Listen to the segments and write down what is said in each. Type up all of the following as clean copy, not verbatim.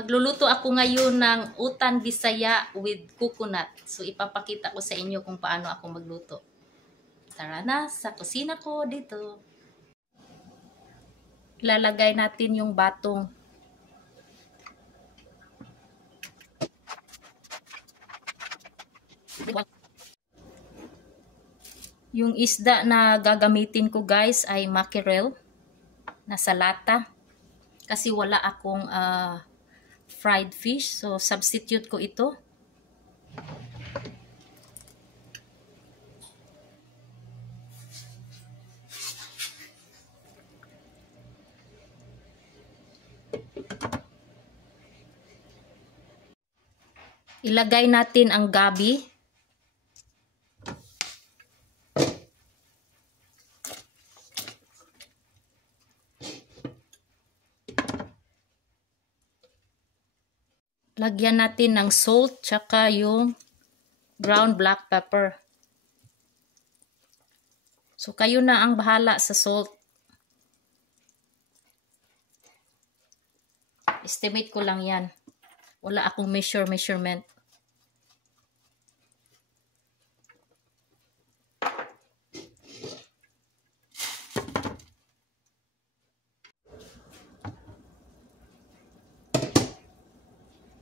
Magluluto ako ngayon ng utan Bisaya with coconut. So ipapakita ko sa inyo kung paano ako magluto. Tara na sa kusina ko dito. Lalagay natin yung batong. Yung isda na gagamitin ko guys ay mackerel. Nasa lata. Kasi wala akong fried fish. So substitute ko ito. Ilagay natin ang gabi. Lagyan natin ng salt tsaka yung ground black pepper. So kayo na ang bahala sa salt. Estimate ko lang yan. Wala akong measurement.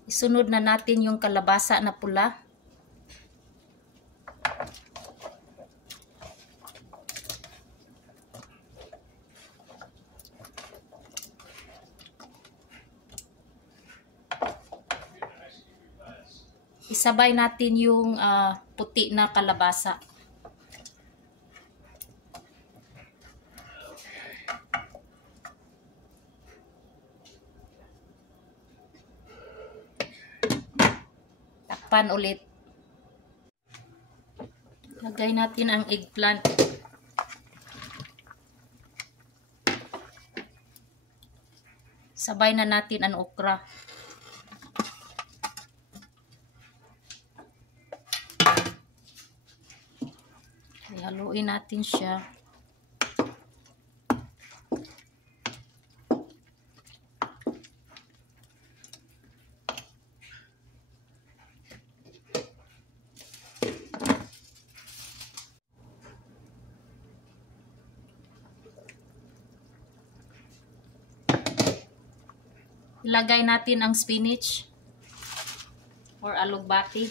Isunod na natin yung kalabasa na pula. Isabay natin yung puti na kalabasa. Takpan ulit. Lagay natin ang eggplant. Sabay na natin ang okra. Haluin natin siya. Ilagay natin ang spinach or alugbati.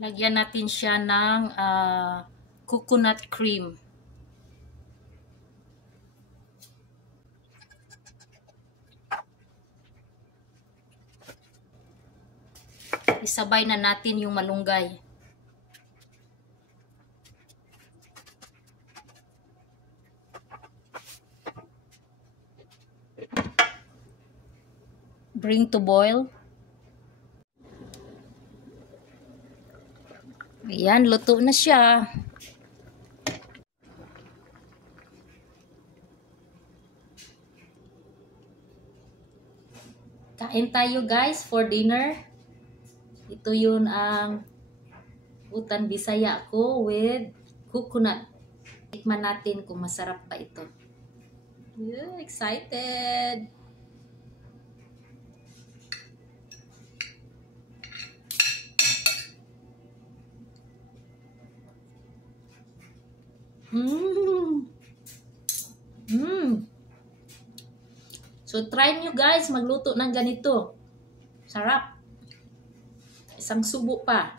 Lagyan natin siya ng coconut cream. Isabay na natin yung malunggay. Bring to boil. Ayan, luto na siya. Kain tayo guys for dinner. Ito yun ang utan Bisaya ko with coconut. Tikman natin kung masarap pa ito. Yeah, excited! So try nyo guys magluto ng ganito. Sarap. Isang subo pa.